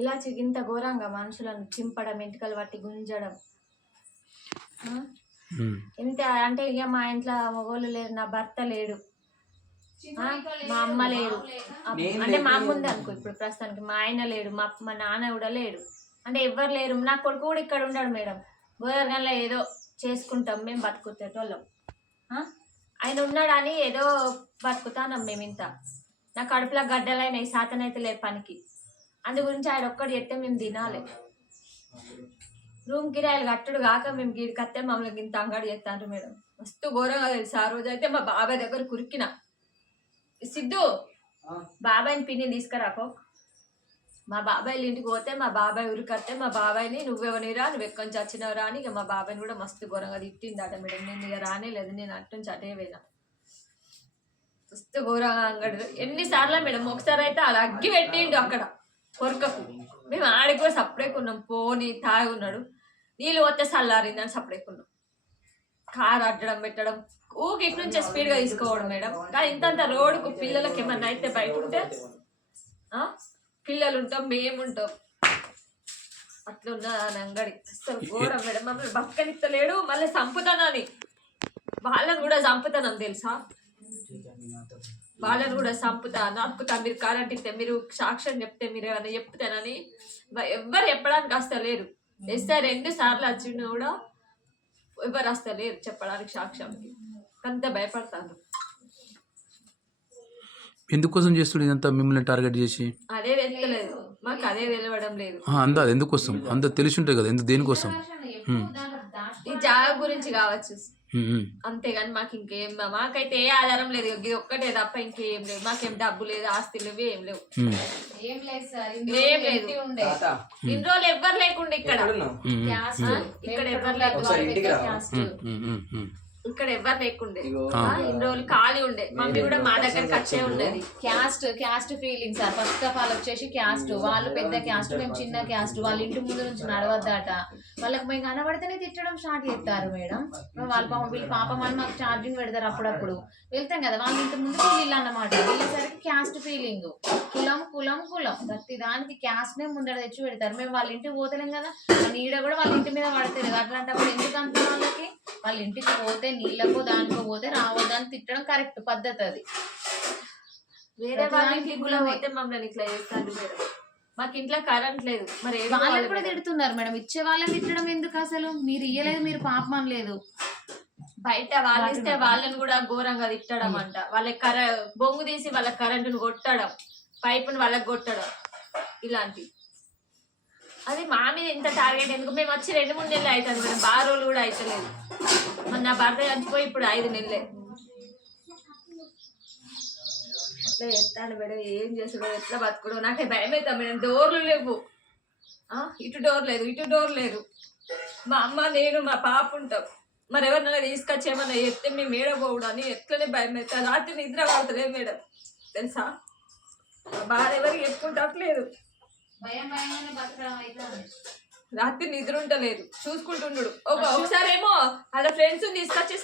ఇలా ఇంత ఘోరంగా మనుషులను చింపడం, ఎంటికలు పట్టి గుంజడం. ఎంత అంటే ఇక మా ఇంట్లో మగోళ్ళు లేరు, నా భర్త లేడు, మా అమ్మ లేడు. అంటే మా అమ్మ ఉంది అనుకో ఇప్పుడు ప్రస్తుతానికి, మా ఆయన లేడు, మా నాన్న కూడా లేడు, అంటే ఎవ్వరు లేరు. నా కొడుకు కూడా ఇక్కడ ఉన్నాడు మేడం. గోదర్గంలో ఏదో చేసుకుంటాం మేము, బతుకుతేటోళ్ళం. ఆయన ఉన్నాడని ఏదో బతుకుతానం మేము. ఇంత నా కడుపులో గడ్డలైనాయి, శాతనైతే లే పనికి. అందు గురించి ఆయన ఒక్కడు చెప్తే మేము తినాలి. రూమ్ కిరాయిలు కట్టుడు కాక మేము గీడికత్తే మమ్మల్ని ఇంత అంగడి చేస్తాను మేడం. మస్తు ఘోరంగా తెలుసు. ఆ రోజు అయితే మా బాబాయ్ దగ్గర కురికిన, సిద్ధు బాబాయ్ని పిన్ని తీసుకురాకో. మా బాబాయ్ ఇంటికి పోతే మా బాబాయ్ ఉరికత్తే మా బాబాయ్ని నువ్వెవనిరా, నువ్వు ఎక్కడి నుంచి వచ్చినవరా అని ఇక మా బాబాయ్ని కూడా మస్తు ఘోరంగా తిట్టిందట మేడం. నేను ఇక రానే లేదు, నేను అట్నుంచి అటే పోయినా. మస్తు ఘోరంగా అంగడి ఎన్నిసార్లు మేడం. ఒకసారి అయితే అలా అగ్గి పెట్టిండు అక్కడ కొరకకు. మేము ఆడికి కూడా సపరేకున్నాం. పోని తాగి ఉన్నాడు, నీళ్ళు పోతే చల్లారిందని సపరేకున్నాం. కారు అడ్డడం పెట్టడం, ఊకి ఇటు నుంచే స్పీడ్గా తీసుకోవడం మేడం. కానీ ఇంతంత రోడ్డుకు పిల్లలకి ఏమన్నా అయితే బయట ఉంటే పిల్లలు ఉంటాం, మేముంటాం. అట్లున్న అంగడి అసలు ఘోరం మేడం. మమ్మల్ని బతకనిస్తలేడు, మళ్ళీ చంపుతానని వాళ్ళని కూడా చంపుతానం తెలుసా. వాళ్ళని కూడా చంపుతా, నరుకుతా, మీరు కరెంట్ ఇస్తే, మీరు సాక్ష్యం చెప్తే, మీరు ఏమైనా చెప్తానని ఎవ్వరు చెప్పడానికి వస్తలేరు. ఎస్ఐ 2 సార్లు వచ్చిన కూడా ఎవరు వస్తలేరు చెప్పడానికి సాక్ష్యానికి. అంత భయపడతాను. ఎందుకోసం చేస్తుంది ఇదంతా మిమ్మల్ని టార్గెట్ చేసి? అదే తెలియలేదు మాకు, అదే తెలియడం లేదు. అంత ఎందుకోసం అంత తెలిసి ఉంటుంది కదా, ఎందుకు దేనికోసం? ఈ జాగ గురించి కావచ్చు అంతేగాని మాకు ఇంకేం, మాకైతే ఏ ఆధారం లేదు. ఇది ఒక్కటే తప్ప ఇంకేం లేదు. మాకేం డబ్బు లేదు, ఆస్తి లేవు, ఏం లేవు, ఏం లేదు. ఇన్ని రోజులు ఎవ్వరు లేకుండా ఇక్కడ ఎవ్వరు లేకుండా ఇక్కడ ఎవ్వరు లేకుండే. ఇన్ని రోజులు ఖాళీ ఉండే. మమ్మీ కూడా మా దగ్గరకు వచ్చే ఉండేది. Caste feeling sir. First of all వచ్చేసి క్యాస్ట్. వాళ్ళు పెద్ద క్యాస్ట్, మేము చిన్న క్యాస్ట్. వాళ్ళ ఇంటి ముందు నుంచి నడవద్దట. వాళ్ళకి మేము కనబడితేనే తిట్టడం స్టార్ట్ చేస్తారు మేడం. వాళ్ళ వీళ్ళు పాపం అని మాకు ఛార్జింగ్ పెడతారు. అప్పుడప్పుడు వెళ్తాం కదా వాళ్ళ ఇంటి ముందు వీళ్ళు అన్నమాట. వెళ్ళేసరికి క్యాస్ట్ ఫీలింగ్, కులం కులం కులం, ప్రతి దానికి క్యాస్ట్ నే ముందర తెచ్చి పెడతారు. మేము వాళ్ళ ఇంటికి పోతలేం కదా, నీడ కూడా వాళ్ళ ఇంటి మీద పడతారు. అట్లాంటప్పుడు ఎందుకు అంటారు వాళ్ళకి? వాళ్ళ ఇంటికి పోతే నీళ్ళకో దానికో పోతే రావద్దని తిట్టడం కరెక్ట్ పద్ధతి. అది వేరే వాళ్ళకి పోతే మమ్మల్ని ఇట్లా చేస్తాను మేడం. మాకు ఇంట్లో కరెంట్ లేదు, మరి వాళ్ళని కూడా తిడుతున్నారు మేడం. ఇచ్చే వాళ్ళని తిట్టడం ఎందుకు అసలు? మీరు ఇయ్యలేదు, మీరు పాపం అనలేదు. బయట వాళ్ళు ఇస్తే వాళ్ళని కూడా ఘోరంగా తిట్టడం అంట. వాళ్ళకి బొంగు తీసి వాళ్ళ కరెంటును కొట్టడం, పైపును వాళ్ళకి కొట్టడం, ఇలాంటి. అది మా మీద ఇంత టార్గెట్ ఎందుకు? మేము వచ్చి 2-3 నెలలు అవుతుంది మేడం. 6 రోజులు కూడా అవుతలేదు. నా భర్త చచ్చిపోయి ఇప్పుడు 5 నెలలే. అట్లా చెప్తాను మేడం. ఏం చేసాడో, ఎట్లా బతుకుడో నాకే భయం అవుతాం మేడం. డోర్లు లేవు, ఇటు డోర్ లేదు, ఇటు డోర్ లేదు. మా అమ్మ, నేను, మా పాప ఉంటాం. మరి ఎవరినైనా తీసుకొచ్చేమన్నా చెప్తే మేము ఏడబోవుడు అని ఎట్లనే భయం అవుతుంది. రాత్రి నిద్ర పడతలేదు మేడం తెలుసా. బాధ ఎవరికి చెప్పుకుంటట్లేదు. రాత్రి నిద్ర ఉండలేదు, చూసుకుంటుండడు. ఒకసారి ఏమో వాళ్ళ ఫ్రెండ్స్ తీసుకొచ్చి